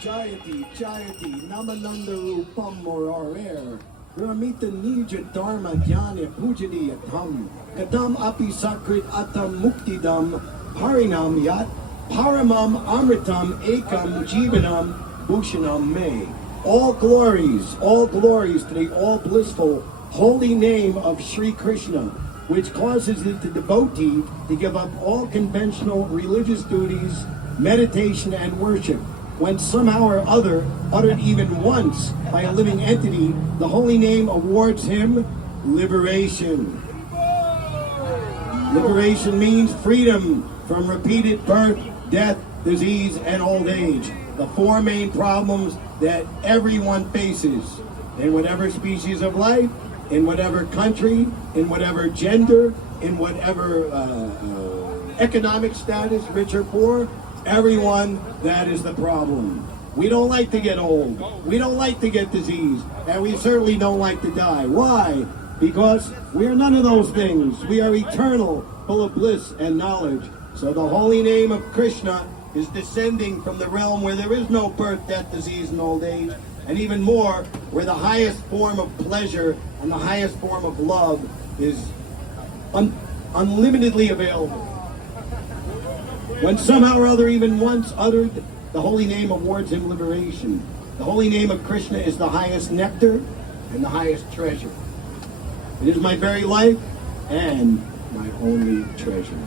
Jayati, Jayati, Namananda Rupam Morarer, Ramita Nija Dharma Jnana Pujadi Atam, Kadam Api Sakrit Atam Muktidam, Harinam Yat, Paramam Amritam Ekam Jivanam Bhushanam Me. All glories to the all blissful holy name of Sri Krishna, which causes the devotee to give up all conventional religious duties, meditation, and worship, when somehow or other, uttered even once by a living entity, the holy name awards him liberation. Liberation means freedom from repeated birth, death, disease, and old age. The four main problems that everyone faces in whatever species of life, in whatever country, in whatever gender, in whatever economic status, rich or poor, everyone, that is the problem. We don't like to get old. We don't like to get diseased. And we certainly don't like to die. Why? Because we are none of those things. We are eternal, full of bliss and knowledge. So the holy name of Krishna is descending from the realm where there is no birth, death, disease, and old age. And even more, where the highest form of pleasure and the highest form of love is unlimitedly available. When somehow or other, even once uttered, the holy name awards him liberation. The holy name of Krishna is the highest nectar and the highest treasure. It is my very life and my only treasure.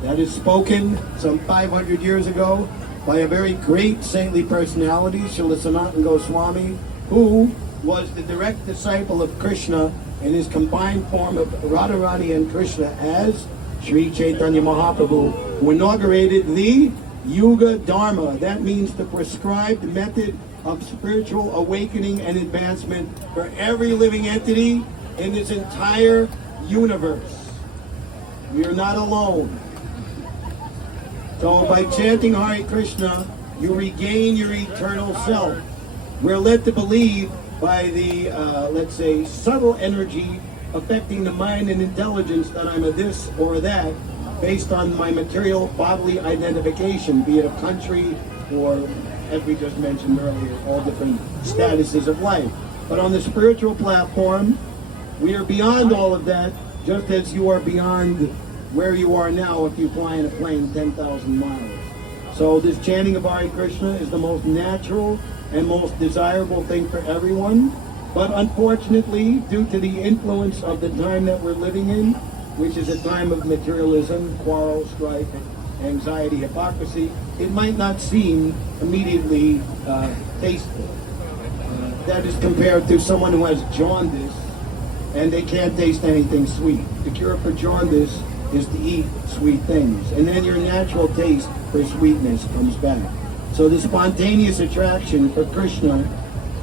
That is spoken some 500 years ago by a very great saintly personality, Srila Sanatana Goswami, who was the direct disciple of Krishna in his combined form of Radharani and Krishna as Sri Chaitanya Mahaprabhu, who inaugurated the Yuga Dharma. That means the prescribed method of spiritual awakening and advancement for every living entity in this entire universe. We are not alone. So by chanting Hare Krishna, you regain your eternal self. We're led to believe by the, let's say, subtle energy affecting the mind and intelligence that I'm a this or that based on my material bodily identification, be it a country or, as we just mentioned earlier, all different statuses of life. But on the spiritual platform, we are beyond all of that, just as you are beyond where you are now if you fly in a plane 10,000 miles. So this chanting of Hare Krishna is the most natural and most desirable thing for everyone. But unfortunately, due to the influence of the time that we're living in, which is a time of materialism, quarrel, strife, anxiety, hypocrisy, it might not seem immediately tasteful. That is compared to someone who has jaundice and they can't taste anything sweet. The cure for jaundice is to eat sweet things, and then your natural taste for sweetness comes back. So the spontaneous attraction for Krishna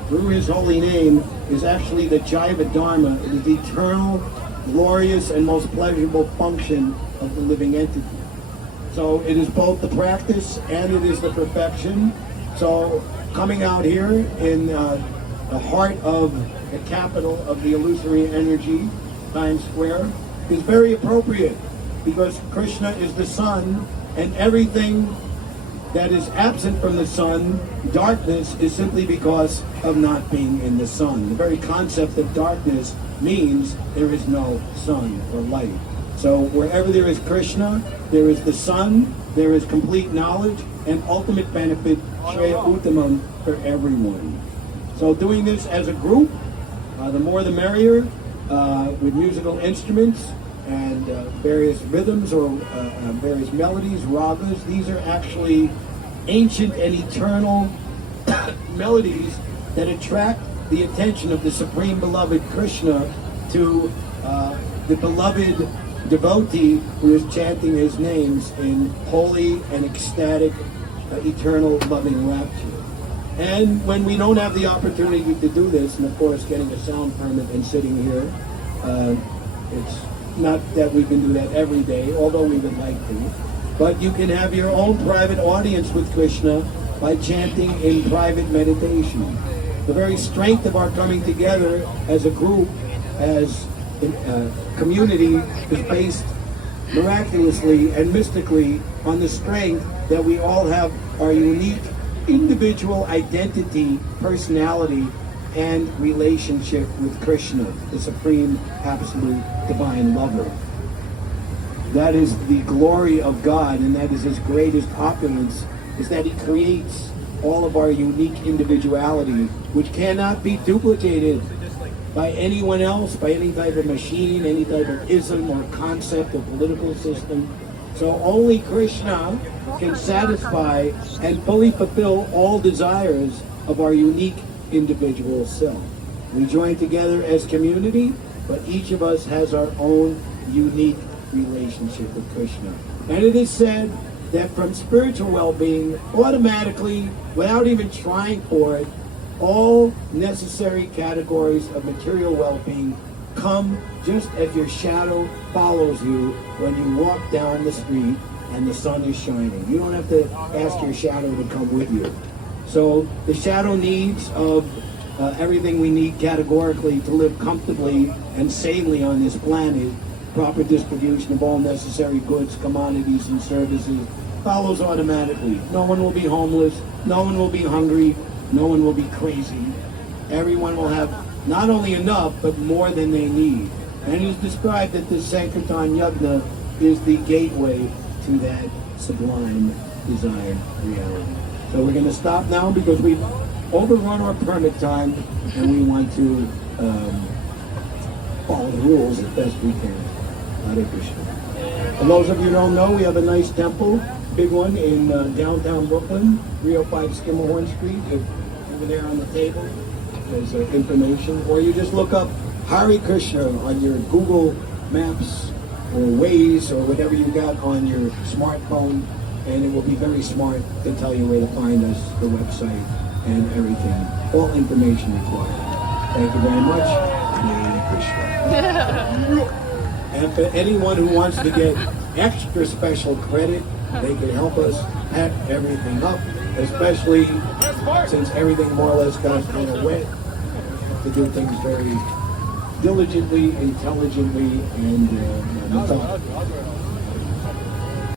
through his holy name is actually the Jaiva Dharma. It is the eternal, glorious, and most pleasurable function of the living entity. So it is both the practice and it is the perfection. So coming out here in the heart of the capital of the illusory energy, Times Square, is very appropriate because Krishna is the sun, and everything that is absent from the sun, darkness, is simply because of not being in the sun. The very concept of darkness means there is no sun or light. So wherever there is Krishna, there is the sun, there is complete knowledge, and ultimate benefit, Shreya Uttamam, for everyone. So doing this as a group, the more the merrier, with musical instruments and various rhythms or various melodies, ragas. These are actually ancient and eternal melodies that attract the attention of the Supreme Beloved Krishna to the beloved devotee who is chanting his names in holy and ecstatic, eternal loving rapture. And when we don't have the opportunity to do this, and of course getting a sound permit and sitting here, it's not that we can do that every day, although we would like to. But you can have your own private audience with Krishna by chanting in private meditation. The very strength of our coming together as a group, as a community, is based miraculously and mystically on the strength that we all have our unique individual identity, personality, and relationship with Krishna, the supreme, absolute, divine lover. That is the glory of God, and that is his greatest opulence, is that he creates all of our unique individuality, which cannot be duplicated by anyone else, by any type of machine, any type of ism or concept or political system. So only Krishna can satisfy and fully fulfill all desires of our unique individual self. We join together as community, but each of us has our own unique relationship with Krishna. And it is said that from spiritual well-being, automatically, without even trying for it, all necessary categories of material well-being come just as your shadow follows you when you walk down the street and the sun is shining. You don't have to ask your shadow to come with you. So the shadow needs of everything we need categorically to live comfortably and sanely on this planet, proper distribution of all necessary goods, commodities, and services, follows automatically. No one will be homeless, no one will be hungry, no one will be crazy. Everyone will have not only enough, but more than they need. And it is described that this Sankirtan Yajna is the gateway to that sublime desired reality. So we're going to stop now because we've overrun our permit time and we want to follow the rules as best we can. Hare Krishna. For those of you who don't know, we have a nice temple, big one in downtown Brooklyn, 305 Skimmerhorn Street. Over there on the table, there's information. Or you just look up Hare Krishna on your Google Maps or Waze or whatever you got on your smartphone, and it will be very smart to tell you where to find us, the website, and everything. All information required. Thank you very much. Hare Krishna. And for anyone who wants to get extra special credit, they can help us pack everything up, especially since everything more or less got kind of wet, to do things very diligently, intelligently, and methodically.